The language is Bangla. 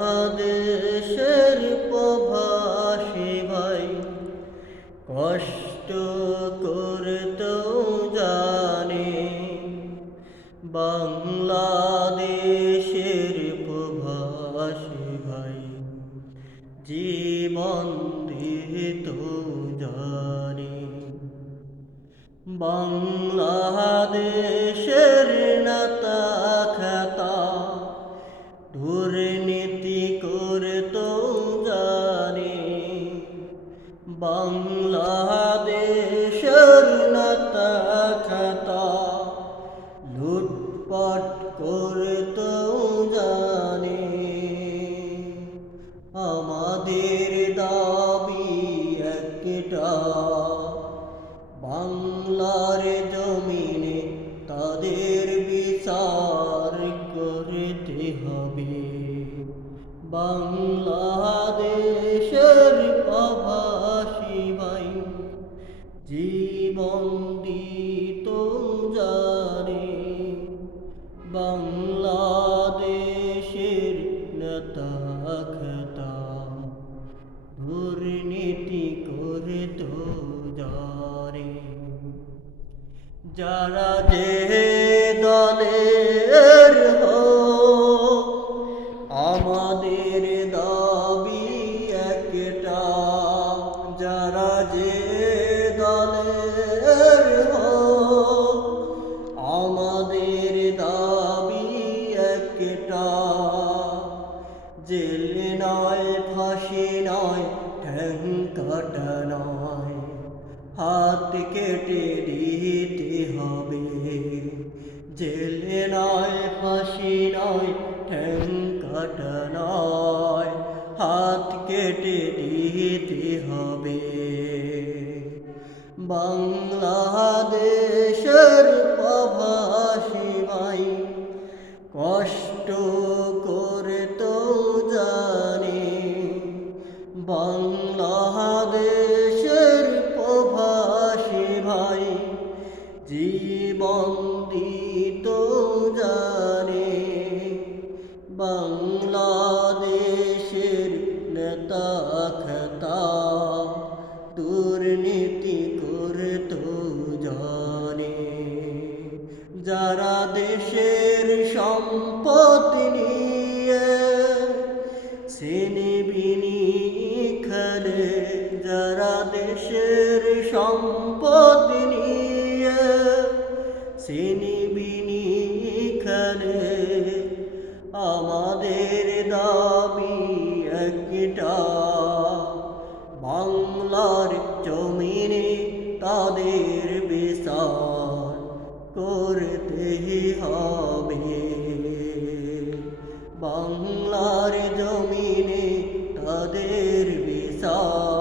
বাংলাদেশের প্রবাসী ভাই কষ্ট করতেও জানে। বাংলাদেশের প্রবাসী ভাই জীবন দিতেও জানে। বাংলাদেশের নেতা খেতা দুর্নীতি করতেও জানে। বাংলাদেশের নেতা খেতা লুটপাট করতেও জানে। আমাদের দাবি একটা, বাংলার জমিনে তাদের বিচার করতে হবে। বাংলাদেশের প্রবাসী ভাই জীবন দিতেও জানে। বাংলাদেশের নেতা খেতা দুর্নীতি করতেও জানে। যারা যে দলের হোক আমাদের দাবি একটা, যারা যে দলের হোক আমাদের দাবি একটা। জেল নয়, ফাঁসি নয়, ঠ্যাং কাটা নয়, হাত কেটে দিতে হবে। জেল নয়, ফাঁসি নয়, ঠ্যাং কাটা নয়, হাত কেটে দিতে হবে। বাংলাদেশের প্রবাসী ভাই কষ্ট করতেও জানে। বাংলাদেশের প্রবাসী ভাই জীবন দিতেও জানে। বাংলাদেশের নেতা খেতা দুর্নীতি করতেও জানে। যারা দেশের সম্পদ নিয়ে ছিনিবিনি খেলে, যারা দেশের সম্পদ নিয়ে ছিনিবিনি খেলে, আমাদের দাবি একটা, বাংলার জমিনে তাদের বিচার করতেই হবে। বাংলার জমিনে তাদের বিচার